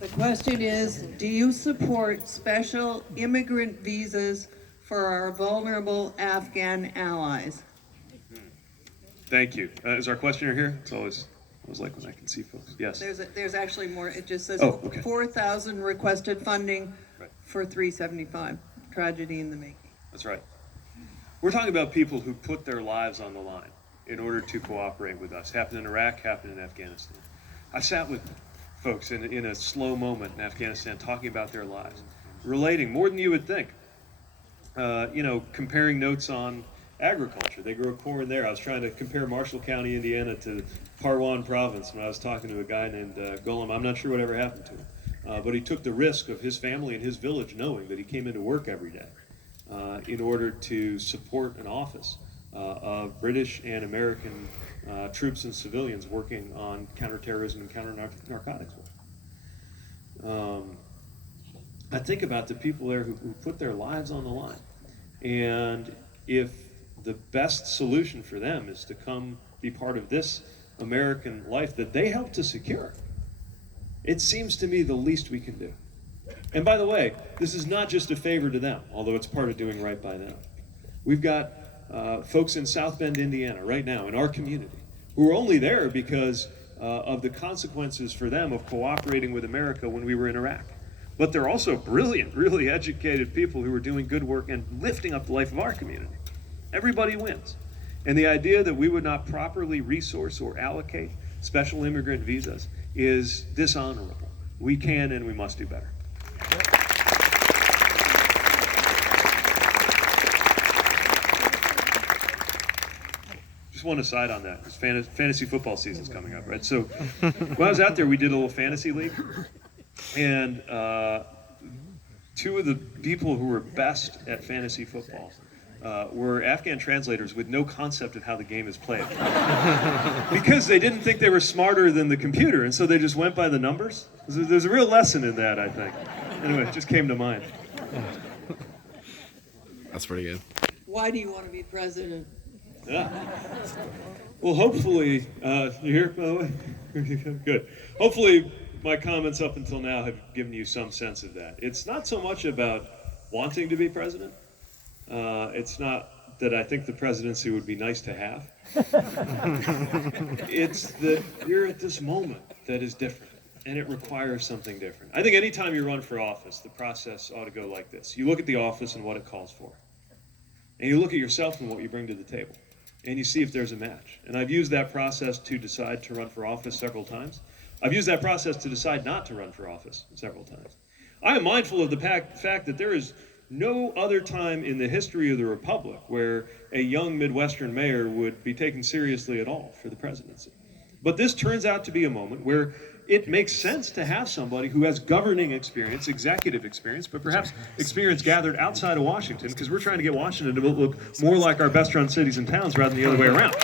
The question is, do you support special immigrant visas for our vulnerable Afghan allies? Thank you. Is our questioner here? It's always like when I can see folks. Yes. There's actually more. It just says Okay. 4,000 requested funding Right. for 375. Tragedy in the making. That's right. We're talking about people who put their lives on the line in order to cooperate with us. Happened in Iraq, happened in Afghanistan. I sat with folks in a slow moment in Afghanistan talking about their lives, relating more than you would think. Comparing notes on agriculture. They grow corn there. I was trying to compare Marshall County, Indiana to Parwan Province when I was talking to a guy named Golem. I'm not sure what ever happened to him, but he took the risk of his family and his village knowing that he came into work every day in order to support an office of British and American troops and civilians working on counterterrorism and counter-narcotics work. I think about the people there who put their lives on the line. And if the best solution for them is to come be part of this American life that they helped to secure, it seems to me the least we can do. And by the way, this is not just a favor to them, although it's part of doing right by them. We've got folks in South Bend, Indiana, right now, in our community, who are only there because of the consequences for them of cooperating with America when we were in Iraq. But they're also brilliant, really educated people who are doing good work and lifting up the life of our community. Everybody wins. And the idea that we would not properly resource or allocate special immigrant visas is dishonorable. We can and we must do better. Just one aside on that, because fantasy football season's coming up, right? So when I was out there, we did a little fantasy league. And two of the people who were best at fantasy football were Afghan translators with no concept of how the game is played. Because they didn't think they were smarter than the computer, and so they just went by the numbers. There's a real lesson in that, I think. Anyway, it just came to mind. That's pretty good. Why do you want to be president? Yeah. Well, hopefully, you here, by the way? Good. Hopefully, my comments up until now have given you some sense of that. It's not so much about wanting to be president. It's not that I think the presidency would be nice to have. It's that you're at this moment that is different, and it requires something different. I think anytime you run for office, the process ought to go like this. You look at the office and what it calls for, and you look at yourself and what you bring to the table, and you see if there's a match. And I've used that process to decide to run for office several times. I've used that process to decide not to run for office several times. I am mindful of the fact that there is no other time in the history of the Republic where a young Midwestern mayor would be taken seriously at all for the presidency. But this turns out to be a moment where it makes sense to have somebody who has governing experience, executive experience, but perhaps experience gathered outside of Washington, because we're trying to get Washington to look more like our best-run cities and towns rather than the other way around.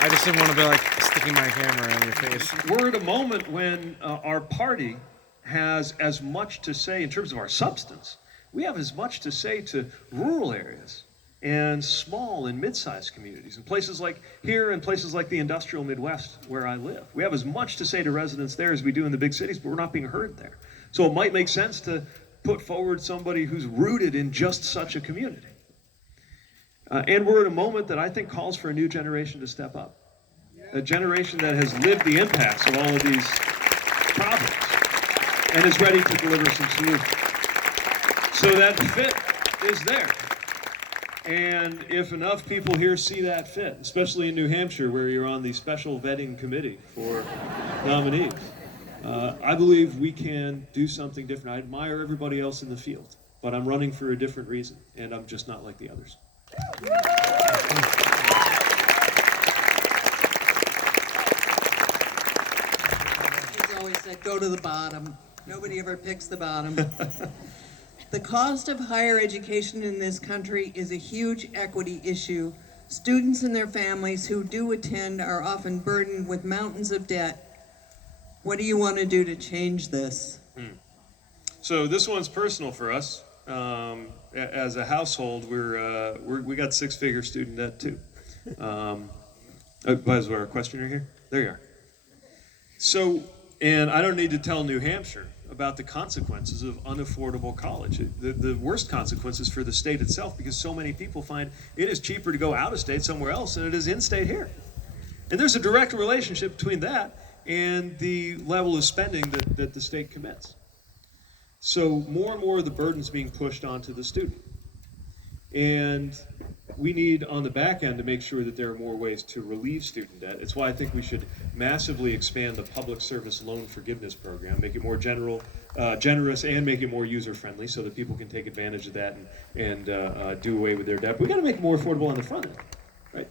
I just didn't want to be like sticking my camera in your face. We're at a moment when our party has as much to say in terms of our substance. We have as much to say to rural areas and small and mid-sized communities and places like here and places like the industrial Midwest where I live. We have as much to say to residents there as we do in the big cities, but we're not being heard there. So it might make sense to put forward somebody who's rooted in just such a community. And we're at a moment that I think calls for a new generation to step up. A generation that has lived the impacts of all of these problems and is ready to deliver some solutions. So that fit is there. And if enough people here see that fit, especially in New Hampshire where you're on the special vetting committee for nominees, I believe we can do something different. I admire everybody else in the field, but I'm running for a different reason, and I'm just not like the others. He's always said, go to the bottom. Nobody ever picks the bottom. The cost of higher education in this country is a huge equity issue. Students and their families who do attend are often burdened with mountains of debt. What do you want to do to change this? So this one's personal for us. As a household, we got six-figure student debt too. By the way, our questioner here? There you are. So, and I don't need to tell New Hampshire about the consequences of unaffordable college. The worst consequences for the state itself, because so many people find it is cheaper to go out of state somewhere else than it is in state here. And there's a direct relationship between that and the level of spending that the state commits. So more and more of the burden's being pushed onto the student. And we need on the back end to make sure that there are more ways to relieve student debt. It's why I think we should massively expand the public service loan forgiveness program, make it more generous, and make it more user-friendly so that people can take advantage of that and do away with their debt. We've got to make it more affordable on the front end, right?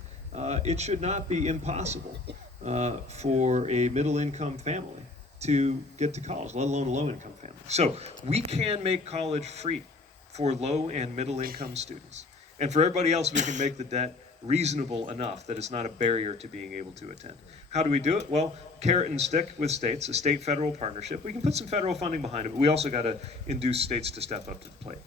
It should not be impossible for a middle-income family to get to college, let alone a low-income family. So we can make college free for low and middle-income students. And for everybody else, we can make the debt reasonable enough that it's not a barrier to being able to attend. How do we do it? Well, carrot and stick with states, a state-federal partnership. We can put some federal funding behind it, but we also got to induce states to step up to the plate.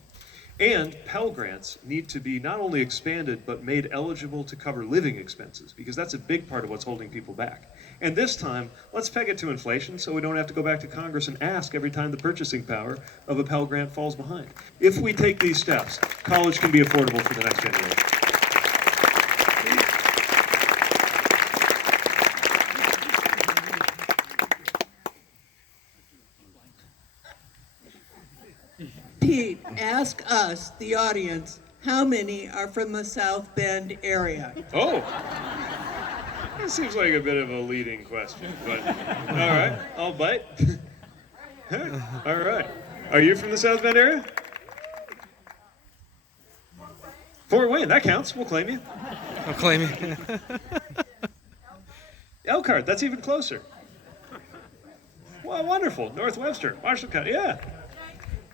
And Pell Grants need to be not only expanded, but made eligible to cover living expenses, because that's a big part of what's holding people back. And this time, let's peg it to inflation so we don't have to go back to Congress and ask every time the purchasing power of a Pell Grant falls behind. If we take these steps, college can be affordable for the next generation. Pete, ask us, the audience, how many are from the South Bend area? Oh, that seems like a bit of a leading question, but all right, I'll bite. All right. Are you from the South Bend area? Fort Wayne, that counts. We'll claim you. I'll claim it. Elkhart, that's even closer. Well, wonderful. Northwestern, Marshall County, yeah.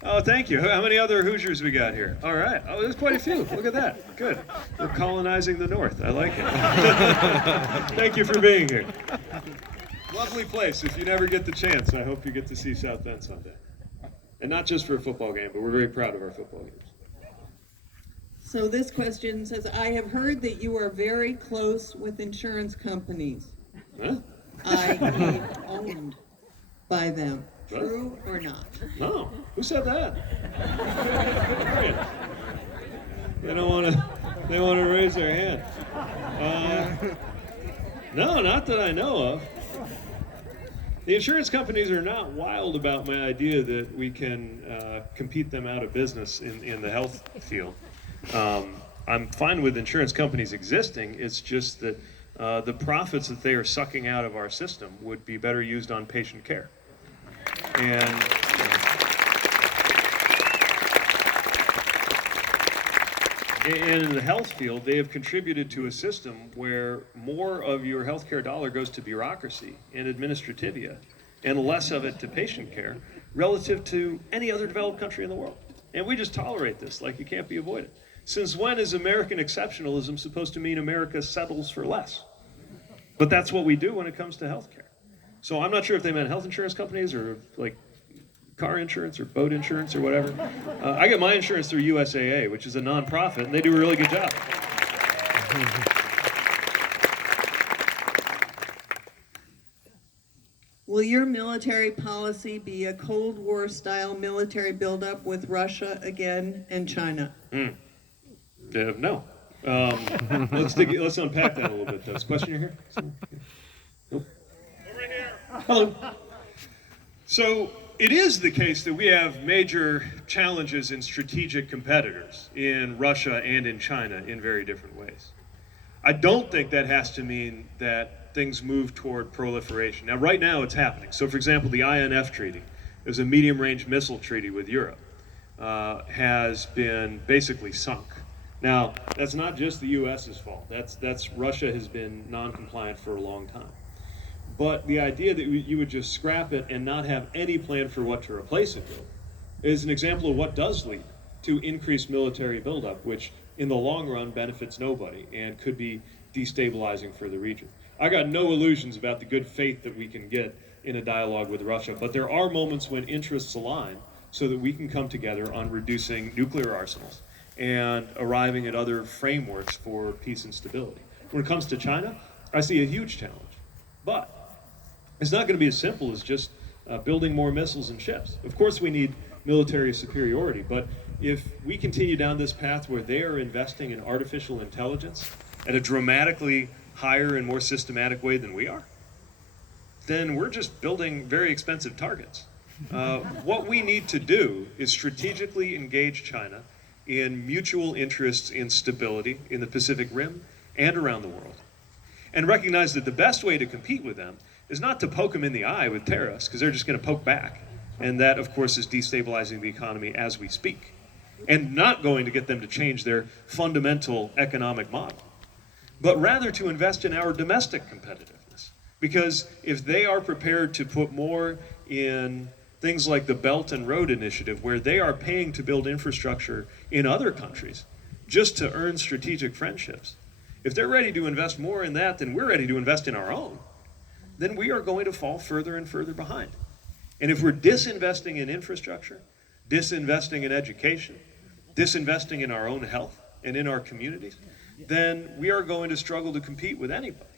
Oh, thank you. How many other Hoosiers we got here? All right. Oh, there's quite a few. Look at that. Good. We're colonizing the North. I like it. Thank you for being here. Lovely place. If you never get the chance, I hope you get to see South Bend someday. And not just for a football game, but we're very proud of our football games. So this question says, I have heard that you are very close with insurance companies, Huh? i.e. owned by them. True or not? No. Who said that? They don't want to. They want to raise their hand. No, not that I know of. The insurance companies are not wild about my idea that we can compete them out of business in the health field. I'm fine with insurance companies existing. It's just that the profits that they are sucking out of our system would be better used on patient care. And in the health field, they have contributed to a system where more of your healthcare dollar goes to bureaucracy and administrativia, and less of it to patient care, relative to any other developed country in the world. And we just tolerate this like it can't be avoided. Since when is American exceptionalism supposed to mean America settles for less? But that's what we do when it comes to healthcare. So I'm not sure if they meant health insurance companies or like car insurance or boat insurance or whatever. I get my insurance through USAA, which is a nonprofit, and they do a really good job. Will your military policy be a Cold War style military buildup with Russia again and China? No. Let's unpack that a little bit, though. Is question you here? Nope. Over here. Hello. So it is the case that we have major challenges in strategic competitors in Russia and in China in very different ways. I don't think that has to mean that things move toward proliferation. Now, right now it's happening. So, for example, the INF treaty, there's a medium-range missile treaty with Europe, has been basically sunk. Now, that's not just the U.S.'s fault. That's Russia has been non-compliant for a long time. But the idea that you would just scrap it and not have any plan for what to replace it with is an example of what does lead to increased military buildup, which in the long run benefits nobody and could be destabilizing for the region. I got no illusions about the good faith that we can get in a dialogue with Russia, but there are moments when interests align so that we can come together on reducing nuclear arsenals and arriving at other frameworks for peace and stability. When it comes to China, I see a huge challenge, but It's not going to be as simple as just building more missiles and ships. Of course, we need military superiority, but if we continue down this path where they are investing in artificial intelligence at a dramatically higher and more systematic way than we are, then we're just building very expensive targets. What we need to do is strategically engage China in mutual interests in stability in the Pacific Rim and around the world, and recognize that the best way to compete with them is not to poke them in the eye with tariffs, because they're just going to poke back. And that, of course, is destabilizing the economy as we speak, and not going to get them to change their fundamental economic model, but rather to invest in our domestic competitiveness. Because if they are prepared to put more in things like the Belt and Road Initiative, where they are paying to build infrastructure in other countries just to earn strategic friendships, if they're ready to invest more in that than we're ready to invest in our own, then we are going to fall further and further behind. And if we're disinvesting in infrastructure, disinvesting in education, disinvesting in our own health and in our communities, then we are going to struggle to compete with anybody.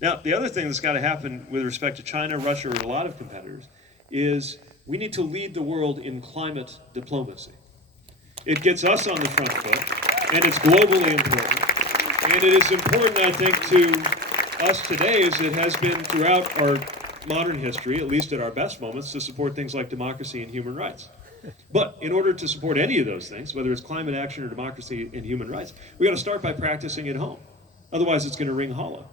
Now, the other thing that's got to happen with respect to China, Russia, or a lot of competitors is we need to lead the world in climate diplomacy. It gets us on the front foot, and it's globally important. And it is important, I think, to us today, as it has been throughout our modern history, at least at our best moments, to support things like democracy and human rights. But in order to support any of those things, whether it's climate action or democracy and human rights, we got to start by practicing at home. Otherwise, it's going to ring hollow.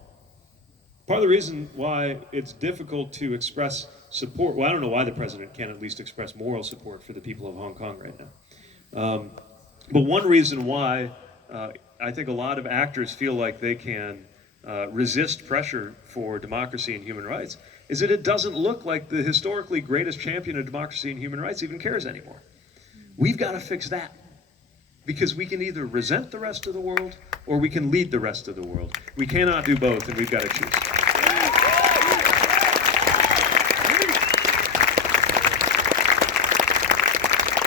Part of the reason why it's difficult to express support, well, I don't know why the president can't at least express moral support for the people of Hong Kong right now. But one reason why I think a lot of actors feel like they can resist pressure for democracy and human rights is that it doesn't look like the historically greatest champion of democracy and human rights even cares anymore. We've got to fix that, because we can either resent the rest of the world or we can lead the rest of the world. We cannot do both, and we've got to choose.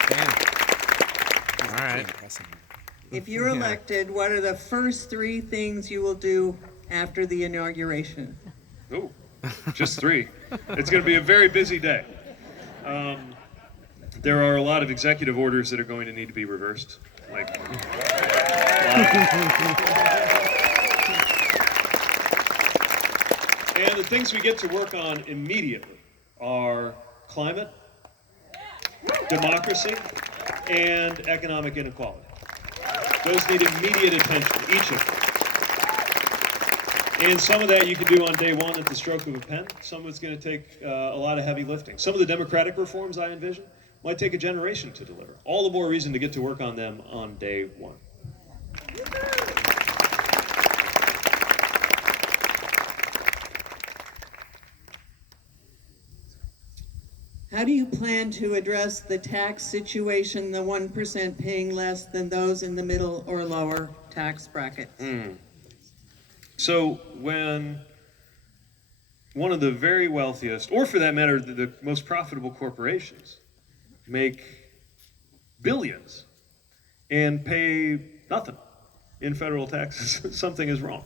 Damn. All right. If you're elected, what are the first 3 things you will do after the inauguration? Oh, just 3. It's going to be a very busy day. There are a lot of executive orders that are going to need to be reversed. And the things we get to work on immediately are climate, democracy, and economic inequality. Those need immediate attention, each of them. And some of that you can do on day one at the stroke of a pen. Some of it's going to take a lot of heavy lifting. Some of the democratic reforms I envision might take a generation to deliver. All the more reason to get to work on them on day one. How do you plan to address the tax situation, the 1% paying less than those in the middle or lower tax brackets? So when one of the very wealthiest, or for that matter, the most profitable corporations make billions and pay nothing in federal taxes, something is wrong.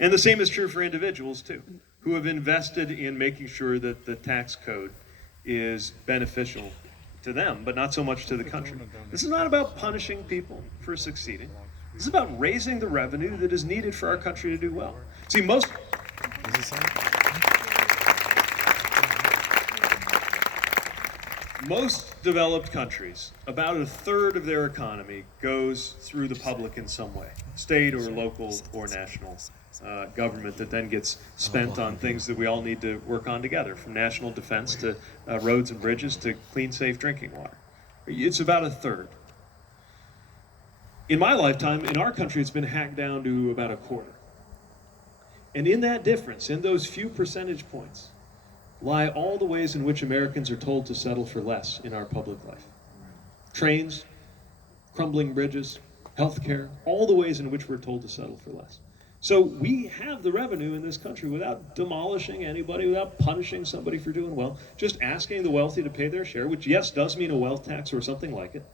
And the same is true for individuals too, who have invested in making sure that the tax code is beneficial to them, but not so much to the country. This is not about punishing people for succeeding. This is about raising the revenue that is needed for our country to do well. See, most developed countries, about 1/3 of their economy goes through the public in some way, state or local or national government, that then gets spent on things that we all need to work on together, from national defense to roads and bridges to clean, safe drinking water. It's about 1/3. In my lifetime, in our country, it's been hacked down to about 1/4. And in that difference, in those few percentage points, lie all the ways in which Americans are told to settle for less in our public life. Trains, crumbling bridges, healthcare, all the ways in which we're told to settle for less. So we have the revenue in this country without demolishing anybody, without punishing somebody for doing well, just asking the wealthy to pay their share, which, yes, does mean a wealth tax or something like it.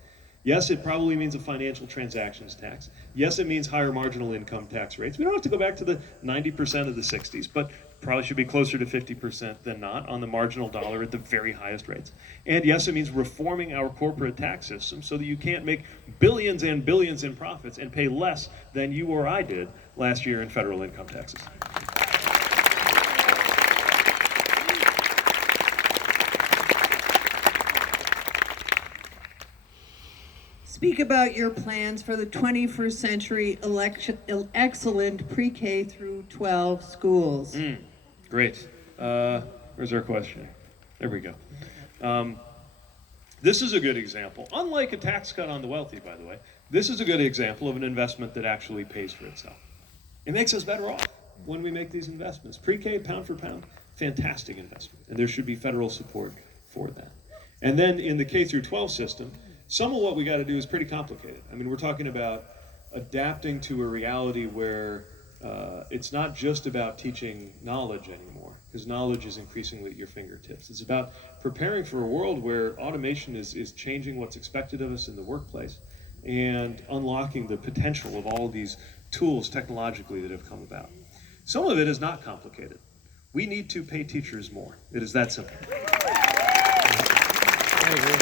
Yes, it probably means a financial transactions tax. Yes, it means higher marginal income tax rates. We don't have to go back to the 90% of the 60s, but probably should be closer to 50% than not on the marginal dollar at the very highest rates. And yes, it means reforming our corporate tax system so that you can't make billions and billions in profits and pay less than you or I did last year in federal income taxes. Speak about your plans for the 21st century excellent pre-K through 12 schools. Great. Where's our question? There we go. This is a good example. Unlike a tax cut on the wealthy, by the way, this is a good example of an investment that actually pays for itself. It makes us better off when we make these investments. Pre-K, pound for pound, fantastic investment. And there should be federal support for that. And then in the K through 12 system, some of what we got to do is pretty complicated. I mean, we're talking about adapting to a reality where it's not just about teaching knowledge anymore, because knowledge is increasingly at your fingertips. It's about preparing for a world where automation is changing what's expected of us in the workplace and unlocking the potential of all of these tools technologically that have come about. Some of it is not complicated. We need to pay teachers more. It is that simple. I agree.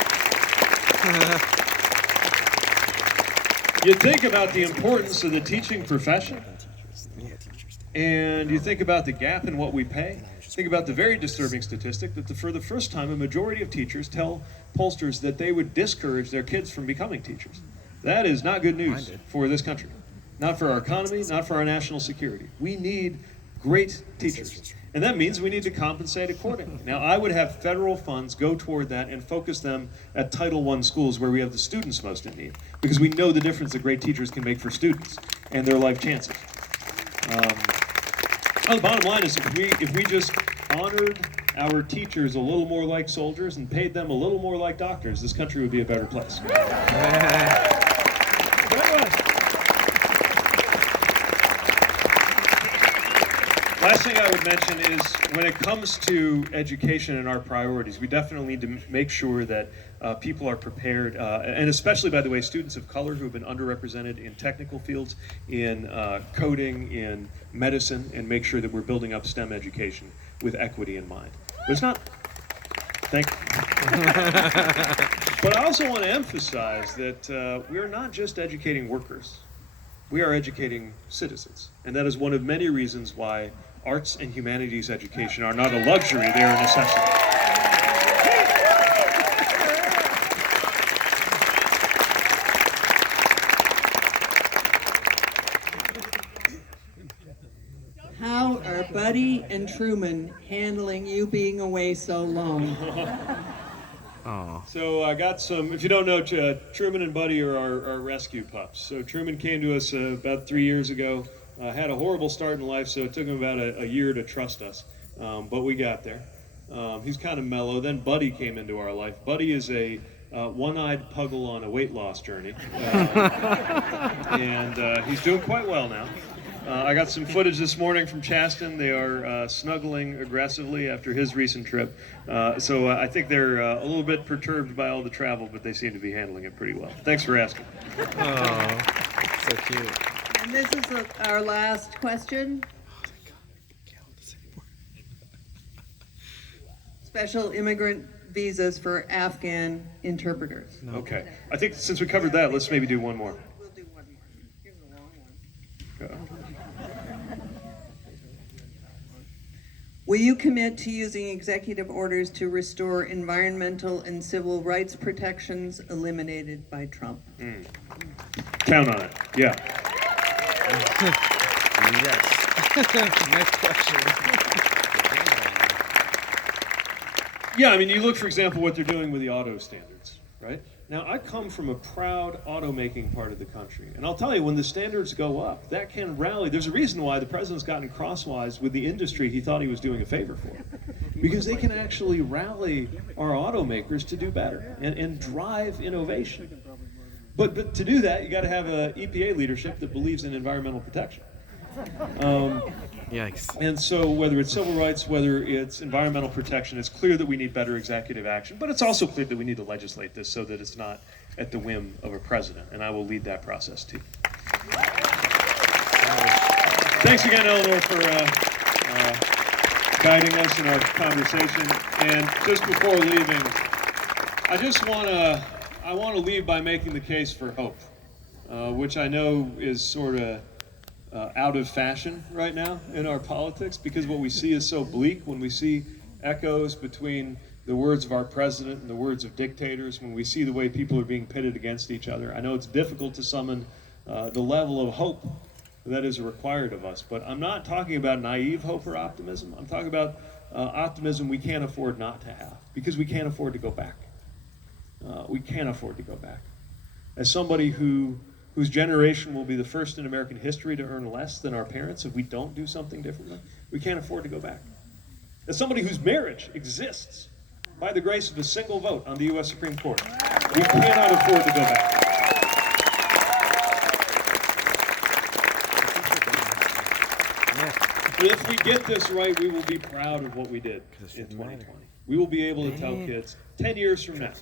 You think about the importance of the teaching profession, and you think about the gap in what we pay. Think about the very disturbing statistic that for the first time, a majority of teachers tell pollsters that they would discourage their kids from becoming teachers. That is not good news for this country, not for our economy, not for our national security. We need great teachers. And that means we need to compensate accordingly. Now, I would have federal funds go toward that and focus them at Title I schools where we have the students most in need, because we know the difference that great teachers can make for students and their life chances. The bottom line is if we just honored our teachers a little more like soldiers and paid them a little more like doctors, this country would be a better place. Last thing I would mention is when it comes to education and our priorities, we definitely need to make sure that people are prepared, and especially, by the way, students of color who have been underrepresented in technical fields, in coding, in medicine, and make sure that we're building up STEM education with equity in mind. But it's not... Thank you. But I also want to emphasize that we are not just educating workers. We are educating citizens. And that is one of many reasons why arts and humanities education are not a luxury, they are a necessity. How are Buddy and Truman handling you being away so long? Oh. So I got some, if you don't know, Truman and Buddy are our rescue pups. So Truman came to us about 3 years ago, had a horrible start in life, so it took him about a year to trust us, but we got there. He's kind of mellow. Then Buddy came into our life. Buddy is a one-eyed puggle on a weight loss journey, and he's doing quite well now. I got some footage this morning from Chaston. They are snuggling aggressively after his recent trip. So I think they're a little bit perturbed by all the travel, but they seem to be handling it pretty well. Thanks for asking. Oh, so cute. And this is our last question. Special immigrant visas for Afghan interpreters. Okay. I think since we covered that, let's maybe do one more. We'll do one more. Here's a long one. Will you commit to using executive orders to restore environmental and civil rights protections eliminated by Trump? Count on it. Yeah. Yes. Next question. Yeah, I mean, you look, for example, what they're doing with the auto standards, right? Now, I come from a proud automaking part of the country, and I'll tell you, when the standards go up, that can rally. There's a reason why the president's gotten crosswise with the industry he thought he was doing a favor for, because they can actually rally our automakers to do better and drive innovation. But to do that, you got to have an EPA leadership that believes in environmental protection. Yikes. And so whether it's civil rights, whether it's environmental protection, it's clear that we need better executive action, but it's also clear that we need to legislate this so that it's not at the whim of a president, and I will lead that process too. Thanks again, Eleanor, for guiding us in our conversation. And just before leaving, I want to leave by making the case for hope, which I know is sort of out of fashion right now in our politics, because what we see is so bleak. When we see echoes between the words of our president and the words of dictators, when we see the way people are being pitted against each other, I know it's difficult to summon the level of hope that is required of us. But I'm not talking about naive hope or optimism. I'm talking about optimism we can't afford not to have, because we can't afford to go back. We can't afford to go back. As somebody whose generation will be the first in American history to earn less than our parents if we don't do something differently, we can't afford to go back. As somebody whose marriage exists by the grace of a single vote on the U.S. Supreme Court, we cannot afford to go back. But if we get this right, we will be proud of what we did in 2020. We will be able to tell kids 10 years from now,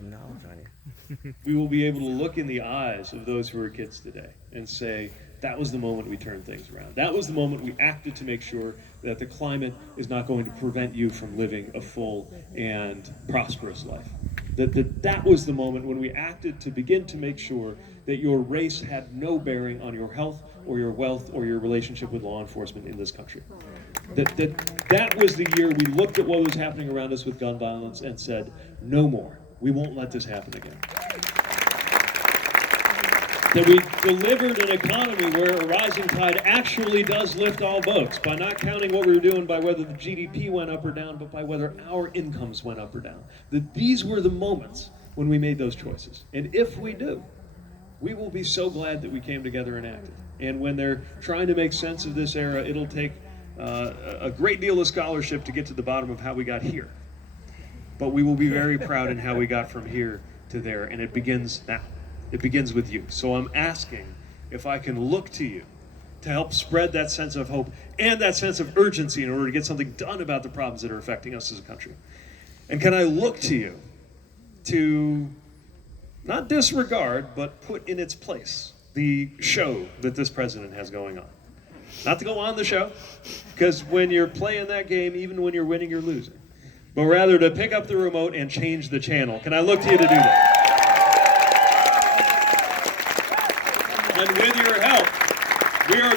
we will be able to look in the eyes of those who are kids today and say, that was the moment we turned things around. That was the moment we acted to make sure that the climate is not going to prevent you from living a full and prosperous life. That was the moment when we acted to begin to make sure that your race had no bearing on your health or your wealth or your relationship with law enforcement in this country. That was the year we looked at what was happening around us with gun violence and said, no more. We won't let this happen again. That we delivered an economy where a rising tide actually does lift all boats, by not counting what we were doing by whether the GDP went up or down, but by whether our incomes went up or down. That these were the moments when we made those choices. And if we do, we will be so glad that we came together and acted. And when they're trying to make sense of this era, it'll take a great deal of scholarship to get to the bottom of how we got here. But we will be very proud in how we got from here to there, and it begins now. It begins with you. So I'm asking if I can look to you to help spread that sense of hope and that sense of urgency in order to get something done about the problems that are affecting us as a country. And can I look to you to not disregard, but put in its place the show that this president has going on. Not to go on the show, because when you're playing that game, even when you're winning, you're losing. But rather to pick up the remote and change the channel. Can I look to you to do that? And with your help, we are